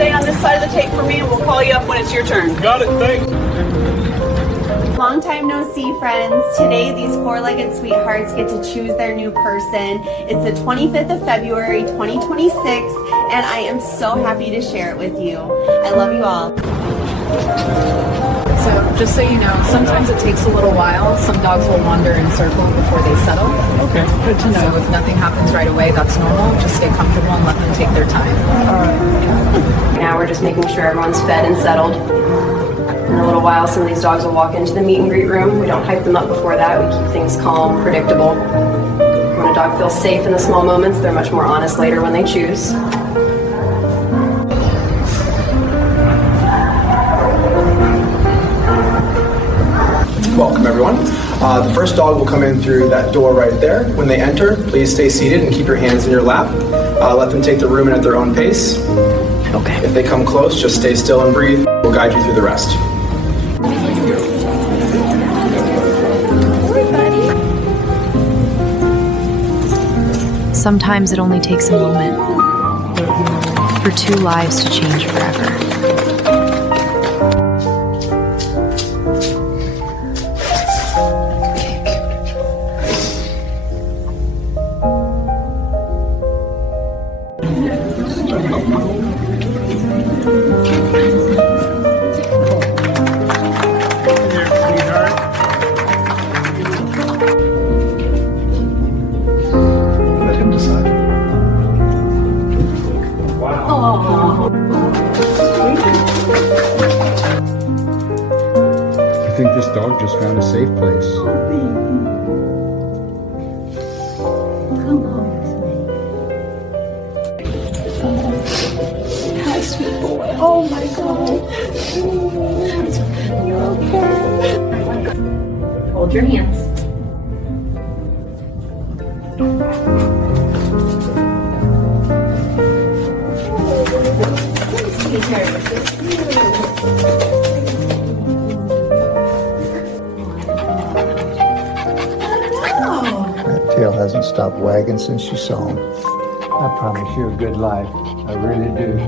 stay on this side of the tape for me and we'll call you up when it's your turn. Got it, thanks. Long time no see, friends. Today, these four-legged sweethearts get to choose their new person. It's the 25th of February, 2026, and I am so happy to share it with you. I love you all. So just so you know, sometimes it takes a little while. Some dogs will wander in circle before they settle. Okay, good to know. So if nothing happens right away, that's normal. Just stay comfortable and let them take their time. All right. Now we're just making sure everyone's fed and settled. In a little while, some of these dogs will walk into the meet and greet room. We don't hype them up before that. We keep things calm, predictable. When a dog feels safe in the small moments, they're much more honest later when they choose. Welcome everyone. The first dog will come in through that door right there. When they enter, please stay seated and keep your hands in your lap. Let them take the room in at their own pace. Okay. If they come close, just stay still and breathe. We'll guide you through the rest. Sometimes it only takes a moment for two lives to change forever. I think this dog just found a safe place. Come home with me. Hi, sweet boy. Oh my God. You're okay. Hold your hands. That tail hasn't stopped wagging since you saw him. I promise you a good life. I really do.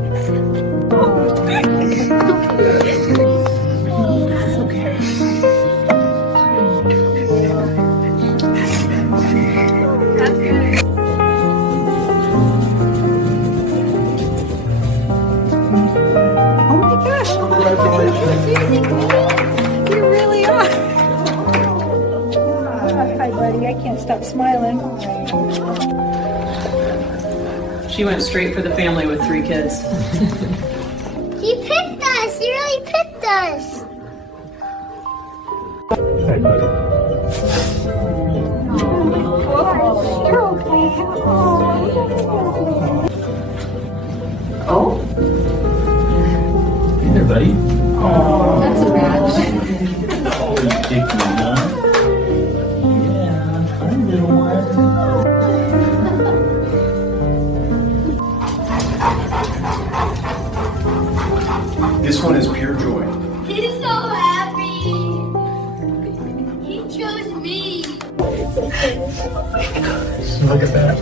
That's good. Oh my gosh. Congratulations. You really are. Hi, buddy. I can't stop smiling. She went straight for the family with 3 kids. He picked us. He really picked us. Hey, buddy. You're okay. Oh? Hey there, buddy. That's a match. Oh, you picked me, huh? Yeah, hi, little one. This one is pure joy. He's so happy. He chose me. Look at that.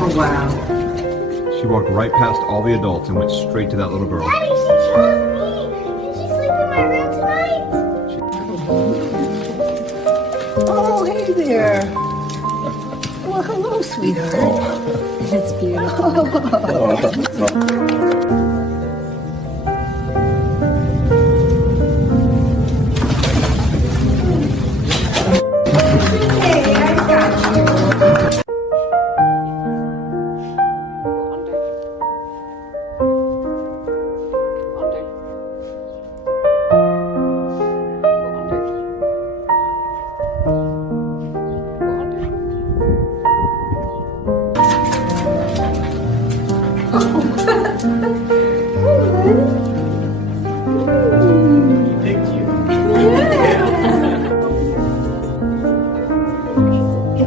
Oh, wow. She walked right past all the adults and went straight to that little girl. Daddy, she chose me. Can she sleep in my room tonight? Oh, hey there. Well, hello, sweetheart. That's beautiful. Hey, I got you.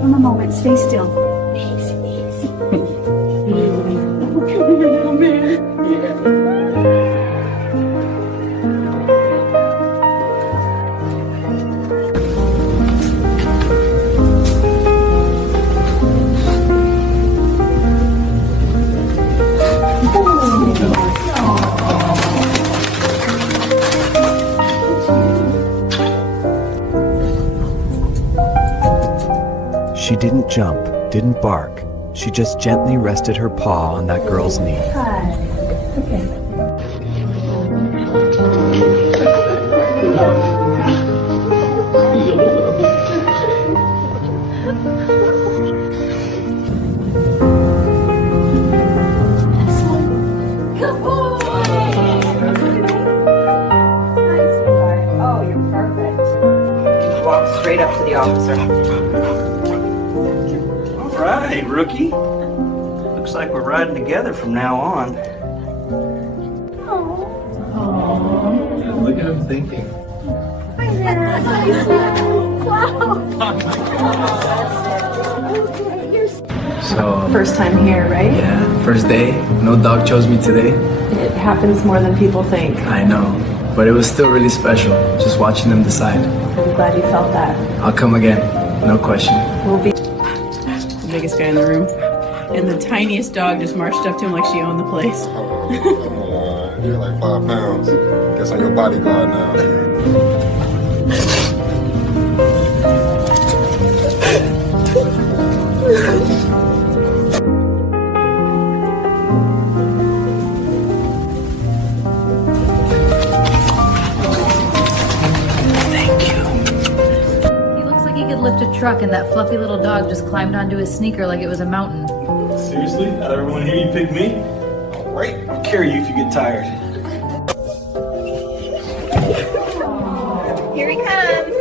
Give him a moment. Stay still. Come here, little man. She didn't jump, didn't bark. She just gently rested her paw on that girl's knee. Hi. Okay. Good boy! Nice, sweetheart. Oh, you're perfect. Walk straight up to the officer. All right, rookie. Looks like we're riding together from now on. Look at him thinking. So, First time here, right? yeah, first day. No dog chose me today. It happens more than people think. I know, but it was still really special, just watching them decide. I'm glad you felt that. I'll come again, no question. We'll be The biggest guy in the room. And the tiniest dog just marched up to him like she owned the place. You're like 5 pounds. Guess I'm your bodyguard now. He looks like he could lift a truck, and that fluffy little dog just climbed onto his sneaker like it was a mountain. Seriously? Everyone here, you pick me? All right, I'll carry you if you get tired. Here he comes.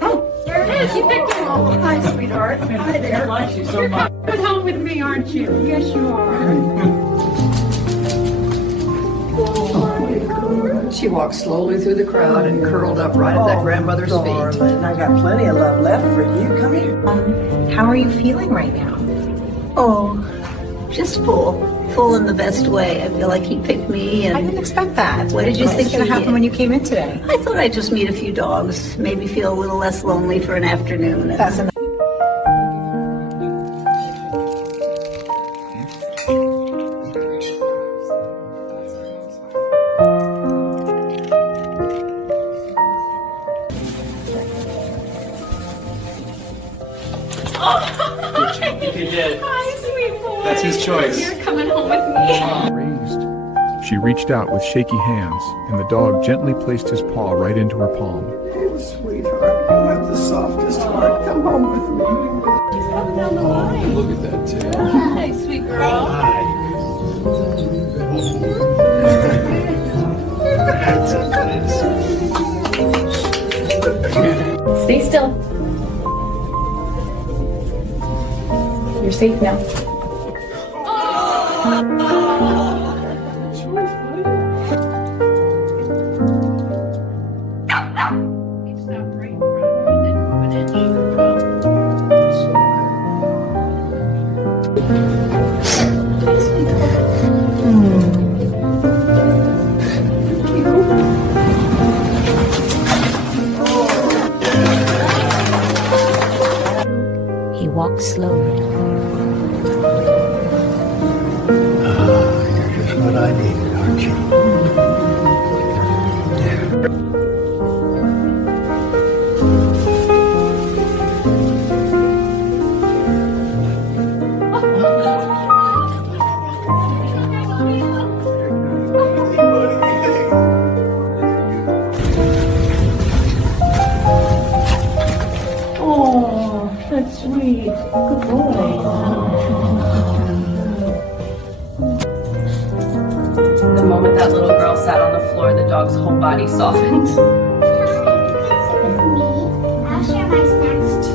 Oh, there it is. You picked him up. Hi, sweetheart. Hi there. I like you so much. You're home with me, aren't you? Yes, you are. She walked slowly through the crowd and curled up right at that grandmother's feet. I got plenty of love left for you. Come here. How are you feeling right now? Oh, just full. Full in the best way. I feel like he picked me. And I didn't expect that. What did you think going to happen when you came in today? I thought I'd just meet a few dogs. Maybe feel a little less lonely for an afternoon. That's enough. You did. Hi, sweet boy. That's his choice. You're coming home with me. Raised. She reached out with shaky hands, and the dog gently placed his paw right into her palm. Oh, sweetheart, you have the softest heart. Come home with me. He's coming down the line. Look at that tail. Hi, sweet girl. Stay still. You're safe now. He walked slowly. You're just what I needed, aren't you? Oh, that's sweet. Good boy. The moment that little girl sat on the floor, the dog's whole body softened. I'll share my snacks too.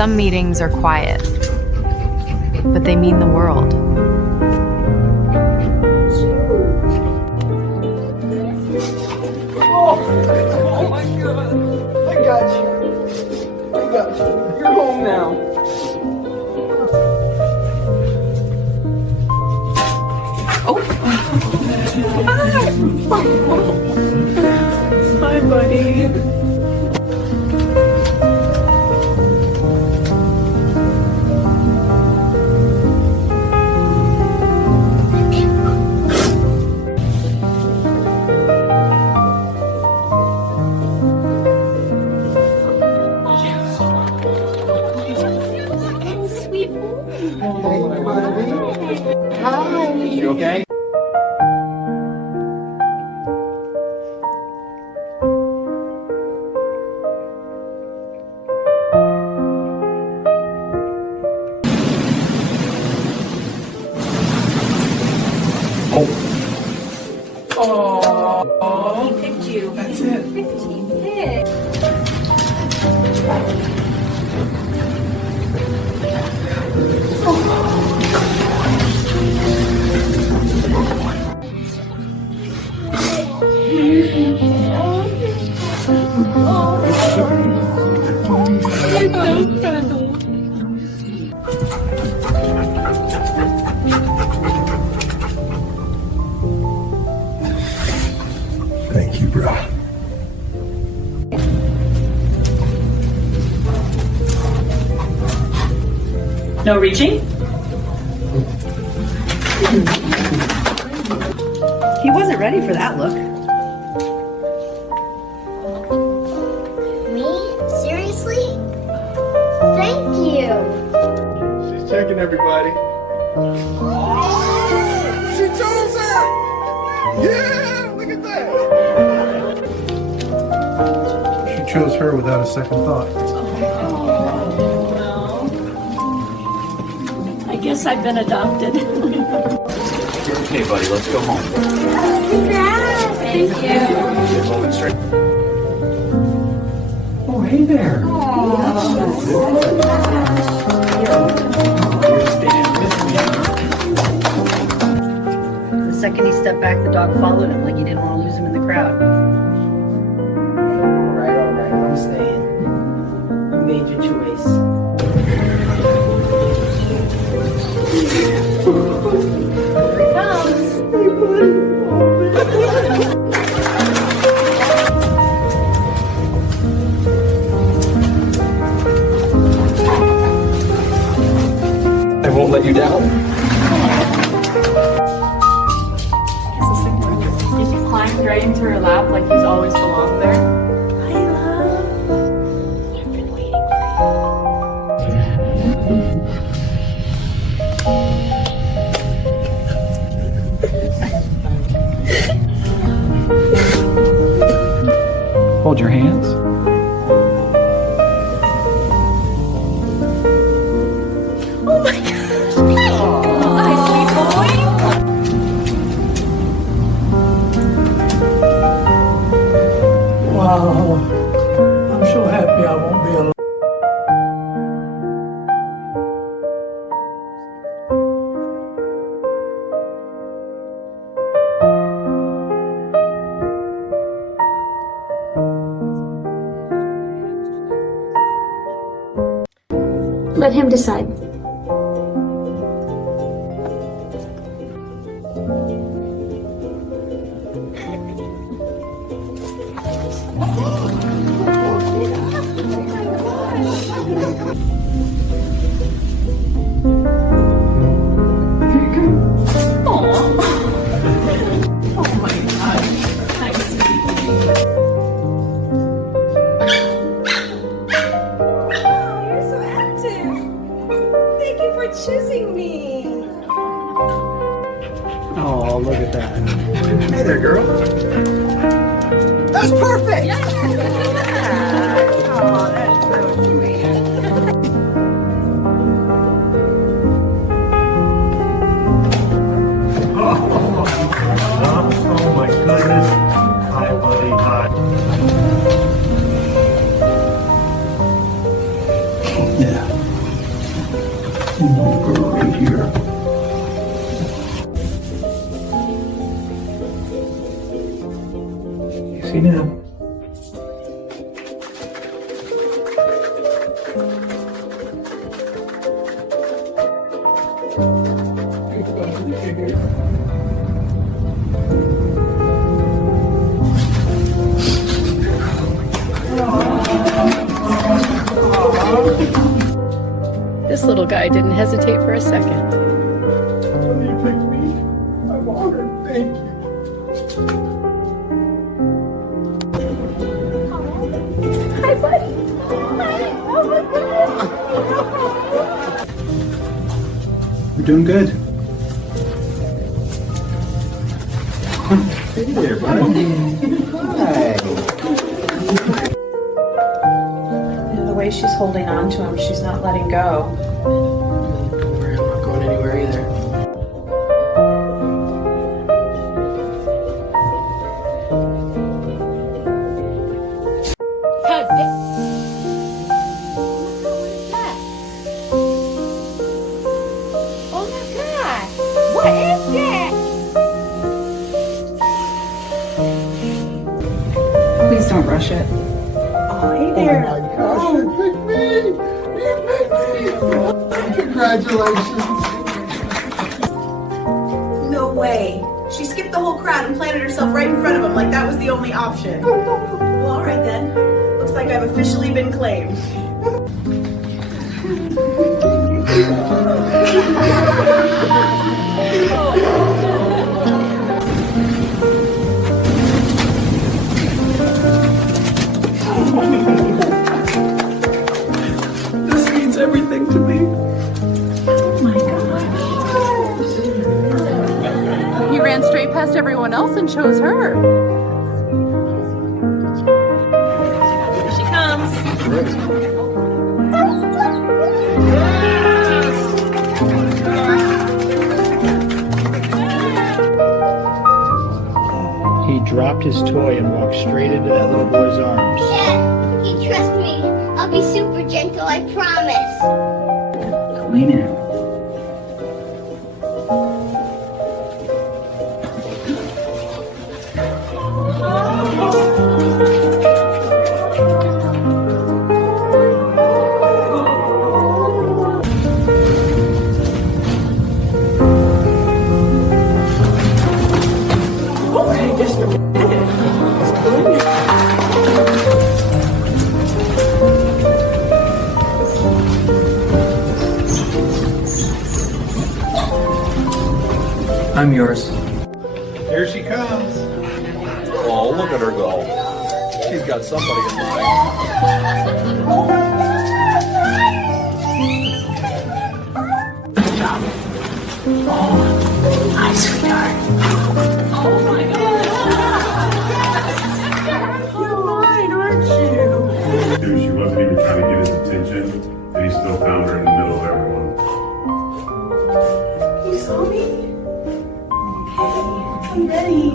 Some meetings are quiet, but they mean the world. Oh my God! I got you. I got you. You're home now. Hi, buddy. Hi. You okay? Oh, he picked you. That's it. He picked. Thank you, bro. No reaching? He wasn't ready for that look. Me? Seriously? Thank you. She's checking everybody. She chose her! Yeah! Look at that! She chose her without a second thought. I guess I've been adopted. You're okay, buddy. Let's go home. Thank you. Oh, hey there. The second he stepped back, the dog followed him like he didn't want to lose him in the crowd. All right, I'm staying. You made your choice. Here he comes. I won't let you down. He climbed right into her lap like he's always belonged there. Hi, love. I've been waiting Hold your hands. Oh my gosh. Hi, sweet boy. Wow. I'm so happy I won't be alone. Let him decide. Choosing me. Oh, look at that. Hey there, girl. That's perfect! Yes. Oh, that's so sweet. Oh my goodness. Hi, buddy. Hi. Yeah. This little guy didn't hesitate for a second. You picked me. I'm honored. Thank you. Hi, buddy. Hi. Oh my goodness. You're doing good. Hey there, buddy. The way she's holding on to him, she's not letting go. Don't worry, I'm not going anywhere either. Oh my God. What is that? Please don't rush it. Oh, hey there. Oh my gosh, you picked me! You picked me! Congratulations! No way. She skipped the whole crowd and planted herself right in front of him like that was the only option. Well, all right then. Looks like I've officially been claimed. This means everything to me. He ran straight past everyone else and chose her. Here she comes. He dropped his toy and walked straight into that little boy's arms. Yeah, you trust me. I'll be super gentle, I promise. Clean it. I'm yours. Here she comes. Oh, look at her go. She's got somebody in mind. Good job. Oh, hi, sweetheart. Oh my God. You're mine, aren't you? She wasn't even trying to get his attention, and he still found her in the middle of everyone. You saw me? I'm ready.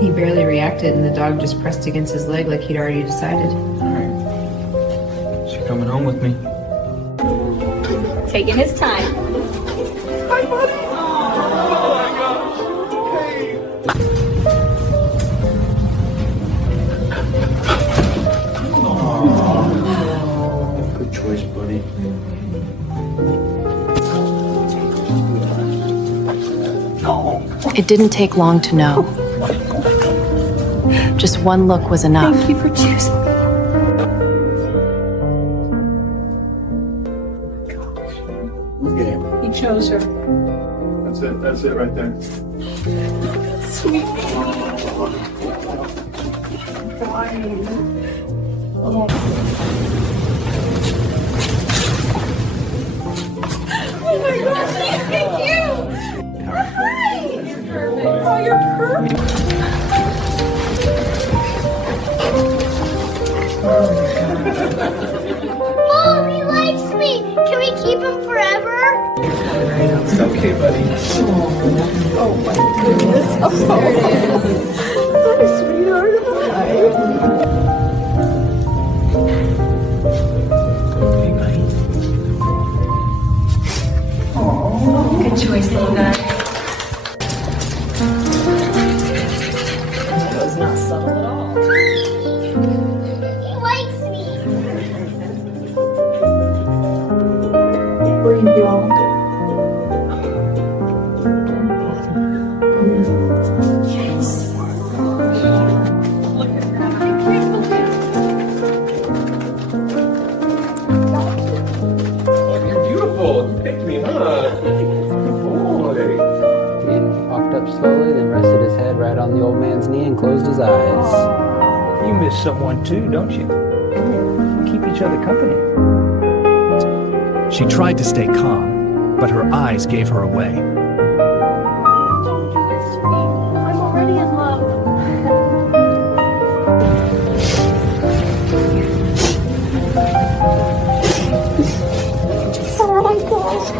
He barely reacted, and the dog just pressed against his leg like he'd already decided. She's coming home with me. Taking his time. Hi, buddy. Good choice, buddy. It didn't take long to know. Just one look was enough. Thank you for choosing. Look at him. He chose her. That's it. That's it right there. Sweet. Oh. Oh my gosh, thank you! Hi! You're perfect. Oh, you're perfect. Mom, he likes me! Oh my goodness. Oh, there it is. My sweetheart. Good choice, little guy. That was not subtle at all. He likes me. Where you going? You're beautiful. You picked me, huh? Boy. Ian walked up slowly, then rested his head right on the old man's knee and closed his eyes. You miss someone too, don't you? Keep each other company. She tried to stay calm, but her eyes gave her away. Don't do this to me. I'm already in love. Oh my gosh,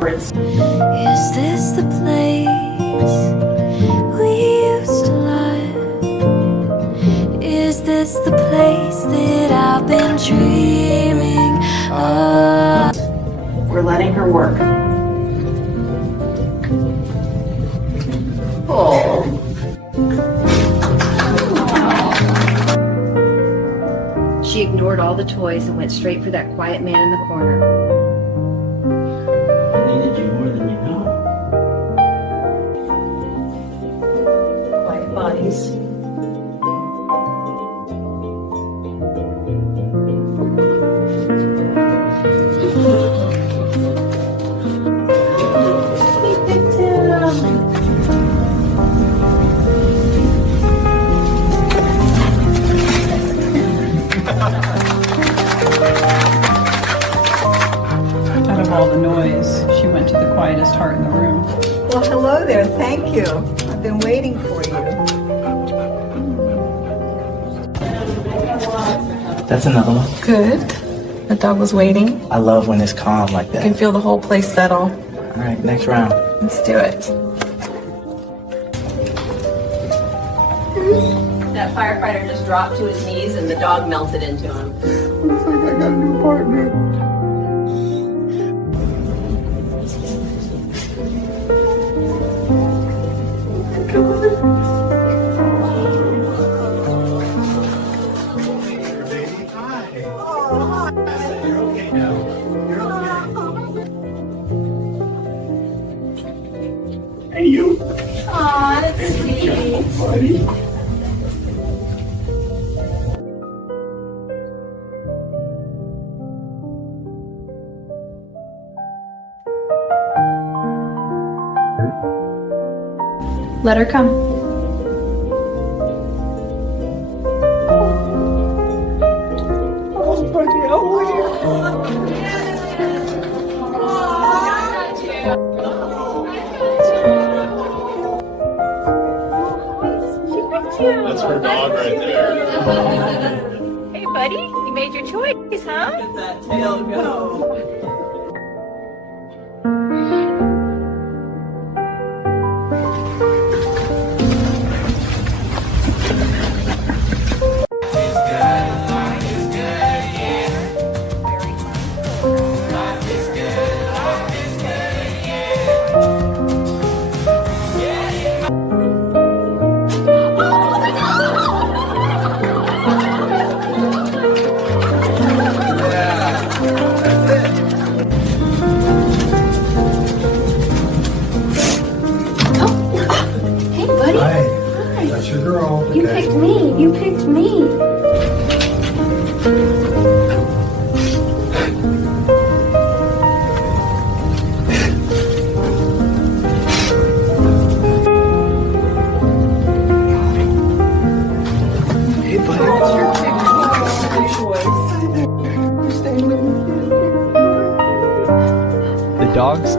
Is this the place we used to live? Is this the place that I've been dreaming of? We're letting her work. Oh. She ignored all the toys and went straight for that quiet man in the corner. I needed you more than you know. Quiet bodies. Out of all the noise, she went to the quietest heart in the room. Well, hello there. Thank you. I've been waiting for you. That's another one. Good. The dog was waiting. I love when it's calm like You that. can feel the whole place settle. All right, next round. Let's do it. That firefighter just dropped to his knees and the dog melted into him. Looks like I got a new partner. Hey, you. Aw, that's sweet. Buddy. Let her come. Oh, buddy, That's her dog right there. Hey, buddy, you made your choice, huh? Let that tail go.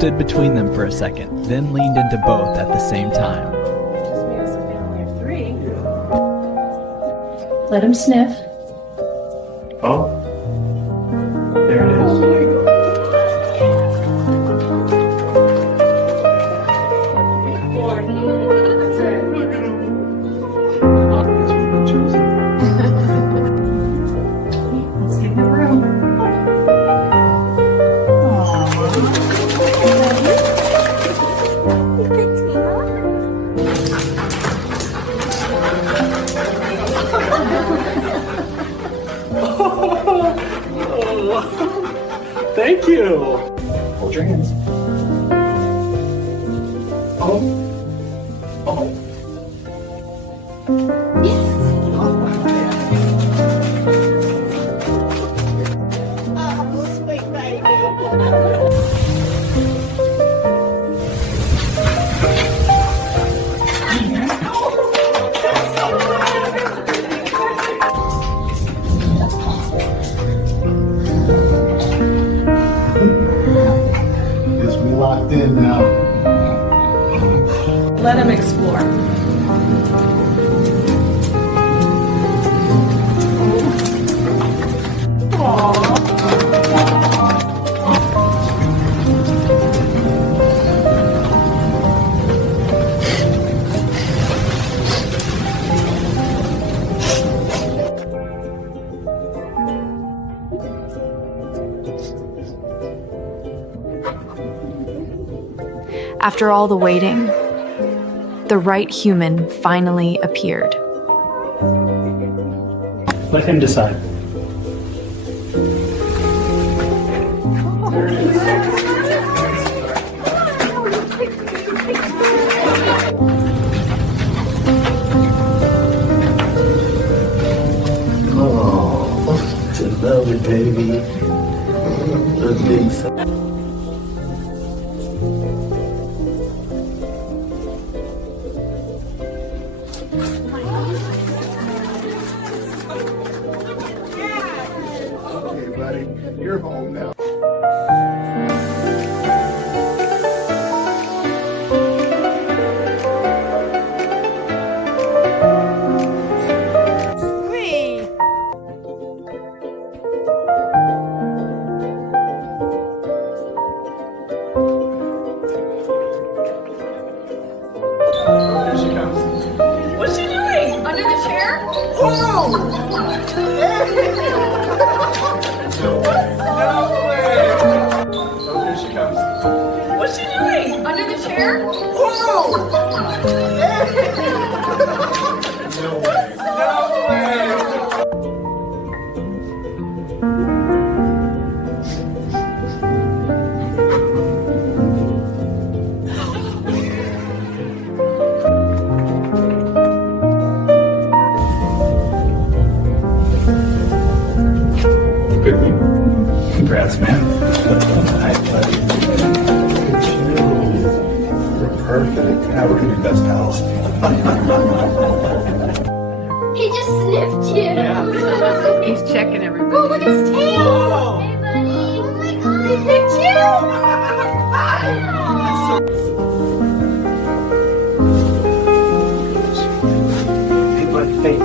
stood between them for a second, then leaned into both at the same time. Just made us a family of 3. Let him sniff. Oh. There it is. Let's give him room. Thank you. Hold your hands. Oh. Oh. Yes, we locked in now. Let him explore. After all the waiting, the right human finally appeared. Let him decide. Oh, it's a lovely baby. The big son. Okay, buddy, you're home now. Here she comes. What's she doing? Under the chair? Whoa! No way. Oh, here she comes. What's she doing? Under the chair? Whoa! No way. No way. Good one. Congrats, man. Hi, buddy. You're perfect. Now we're gonna be best pals. He just sniffed you. Yeah. He's checking everybody. Oh, look at his tail. Oh. Hey, buddy. Oh my God, he picked you. Hey, buddy. Hey.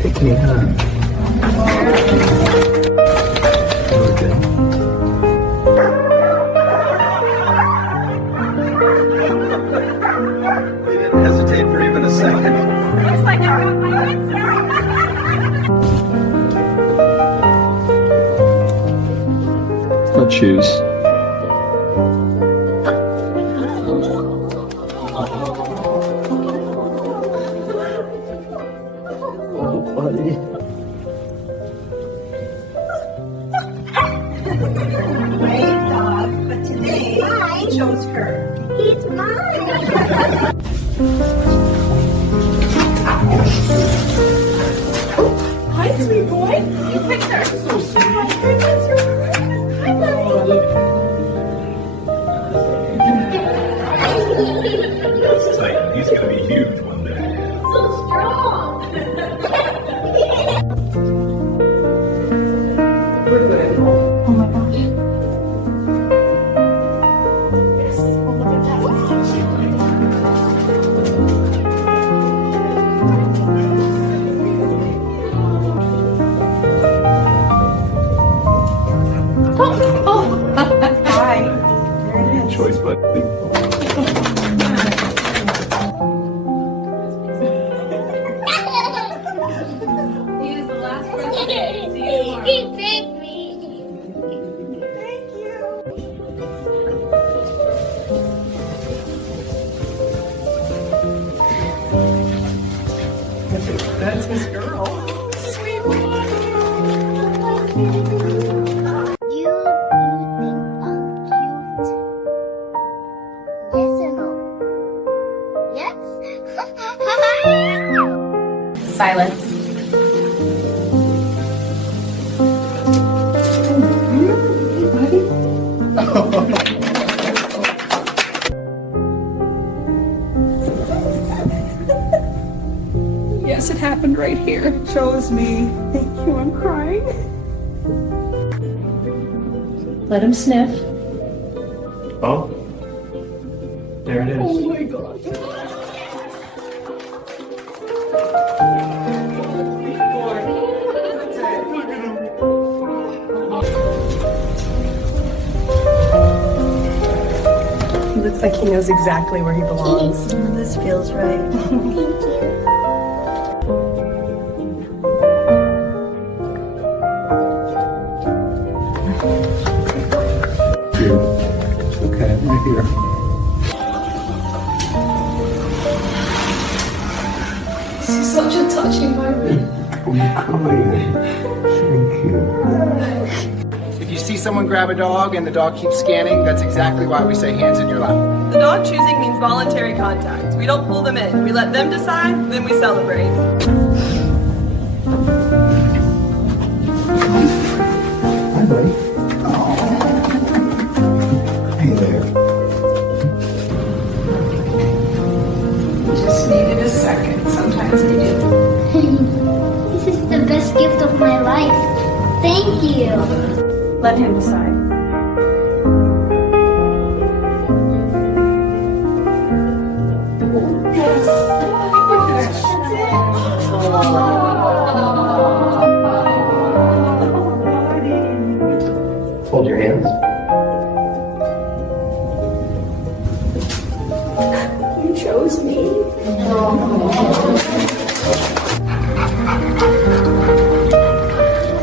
Pick me up. Really good. They didn't hesitate for even a second. Looks like I wrote my answer. Let's choose. Oh, buddy. Great dog, but today I chose her. He's mine. Hi, sweet boy. You picked her. So sweet. Hi, This girl. Sweet boy. You think I'm cute? Yes or no? Yes? Silence. Yes, it happened right here. You chose me. Thank you. I'm crying. Let him sniff. Oh, there it is. Oh my god. He looks like he knows exactly where he belongs. This feels right. Thank you. Okay, right here. This is such a touching moment. I'm crying. Thank you. If you see someone grab a dog and the dog keeps scanning, that's exactly why we say hands in your lap. The dog choosing means voluntary contact. We don't pull them in. We let them decide, then we celebrate. Hi, buddy. Hey there. Just needed a second. Sometimes we do. This is the best gift of my life. Thank you. Let him decide. Hold your hands. You chose me.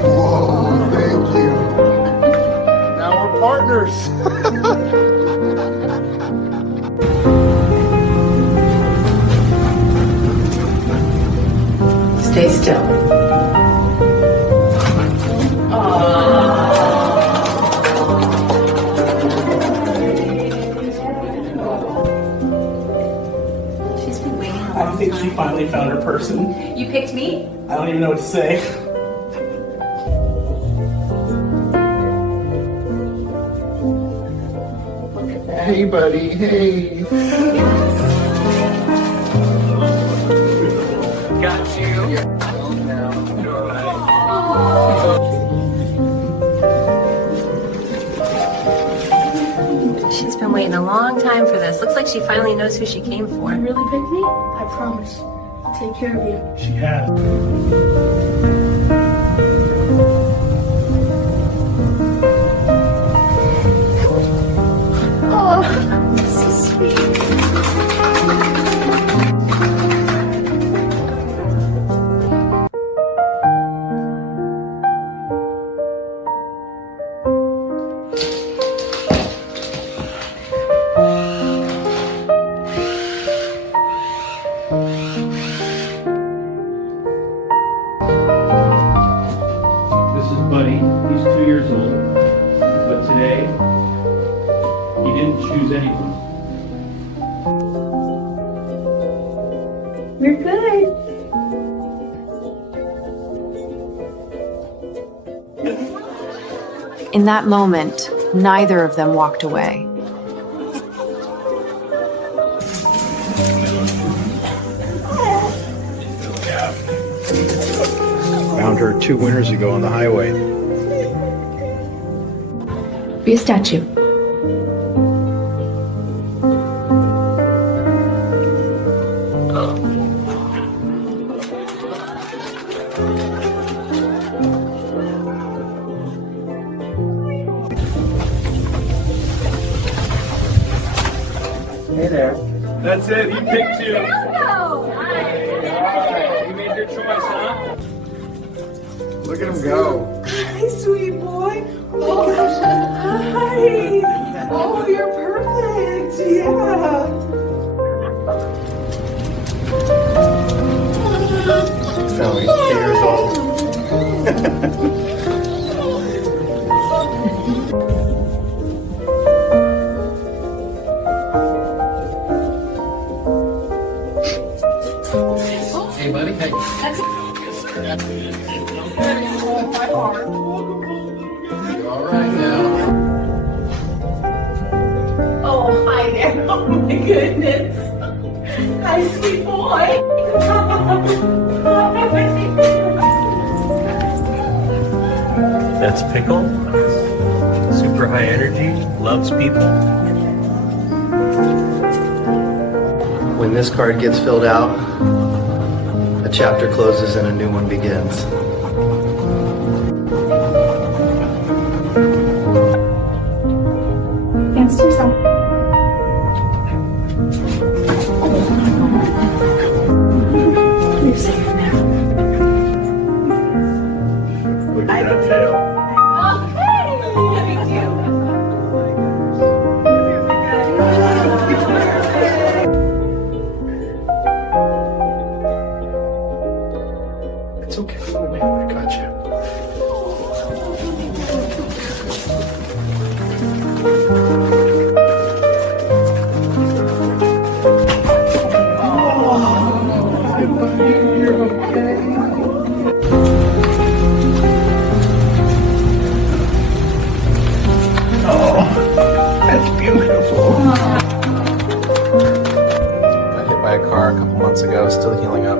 Oh, thank you. Now we're partners. Stay still. She's been waiting. I don't think she finally found her person. You picked me? I don't even know what to say. Hey, buddy. Hey. Got you. She's been waiting a long time for this. Looks like she finally knows who she came for. You really pick me? I promise. I'll take care of you. She has. Oh, so sweet. This is Buddy. He's 2 years old. But today, he didn't choose anyone. We're good. In that moment, neither of them walked away. Found her 2 winters ago on the highway. Be a statue. Hey there. That's it. He picked you. You made your choice, huh? Look at him go. Hi, sweet boy. Oh my gosh. Hi. Oh, you're perfect. Yeah. Zoe. goodness. Hi, sweet boy. That's Pickle. Super high energy, loves people. When this card gets filled out, a chapter closes and a new one begins. Dance to yourself. You're safe now. Look at that tail. It's okay, little man. I got you. That's beautiful. Got hit by a car a couple months ago, still healing up.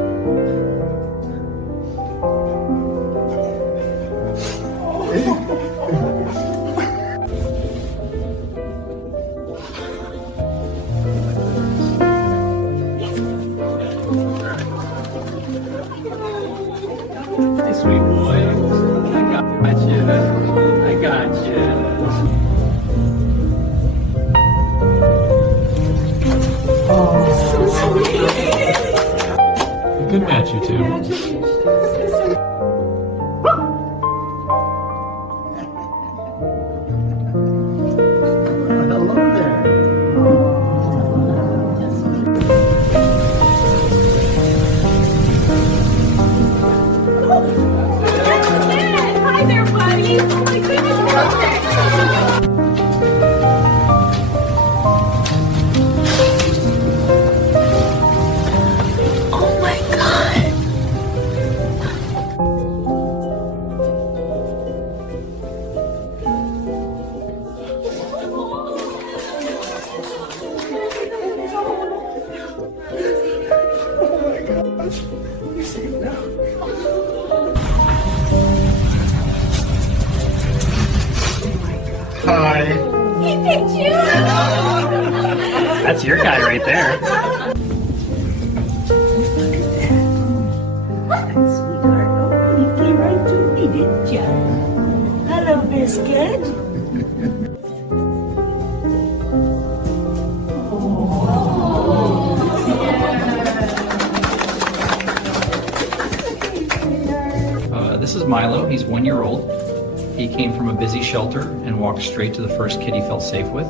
Hey, sweet boy. I got you. Good match, you two. Hello there. Hi there, buddy. Oh my goodness, Oh my god. Hi. He picked you. That's your guy right there. Sweetheart, oh, you came right to me, didn't you? Hello, Biscuit. This is Milo. He's 1 year old. He came from a busy shelter and walked straight to the first kid he felt safe with.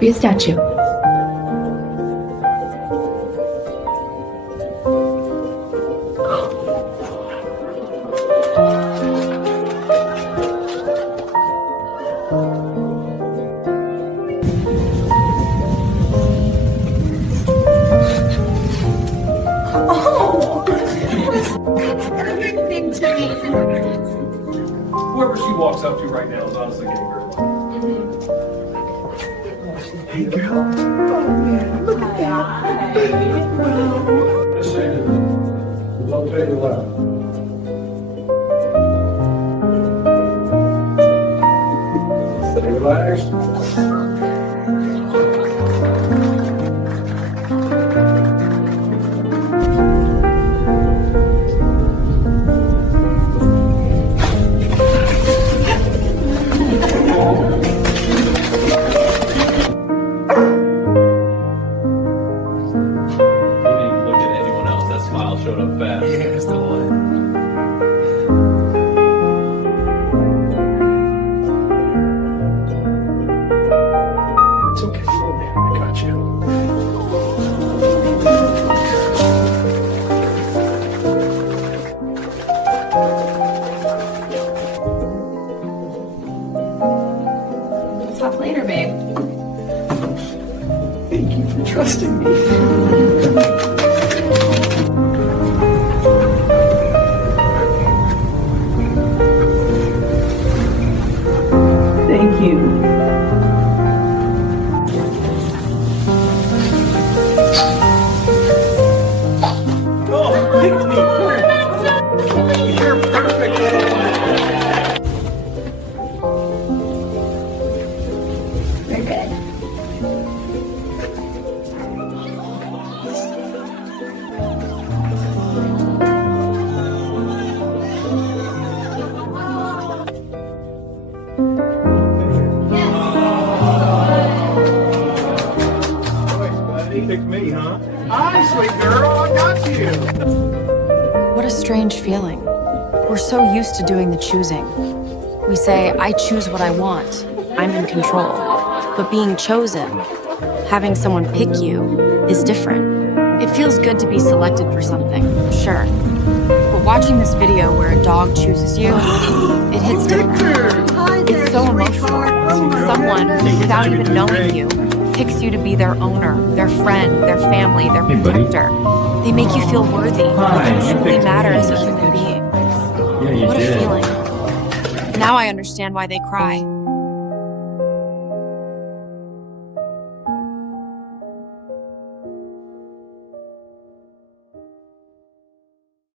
Be a statue. Everything to me. Whoever she walks up to right now is honestly getting her. Hey, girl. Oh, man. Look at that. Love baby love. Stay relaxed. Showed up fast. Yeah, it's the one. It's okay, little man. I got you. We'll talk later, babe. Thank you for trusting me. Thank you. You picked me, huh? Hi, sweet girl, I got you. What a strange feeling. We're so used to doing the choosing. We say, I choose what I want. I'm in control. But being chosen, having someone pick you, is different. It feels good to be selected for something, sure. But watching this video where a dog chooses you, it hits different. It's so emotional. Someone, without even knowing you, picks you to be their owner, their friend, their family, their protector. They make you feel worthy, like you truly matter as a human being. What a feeling. Now I understand why they cry.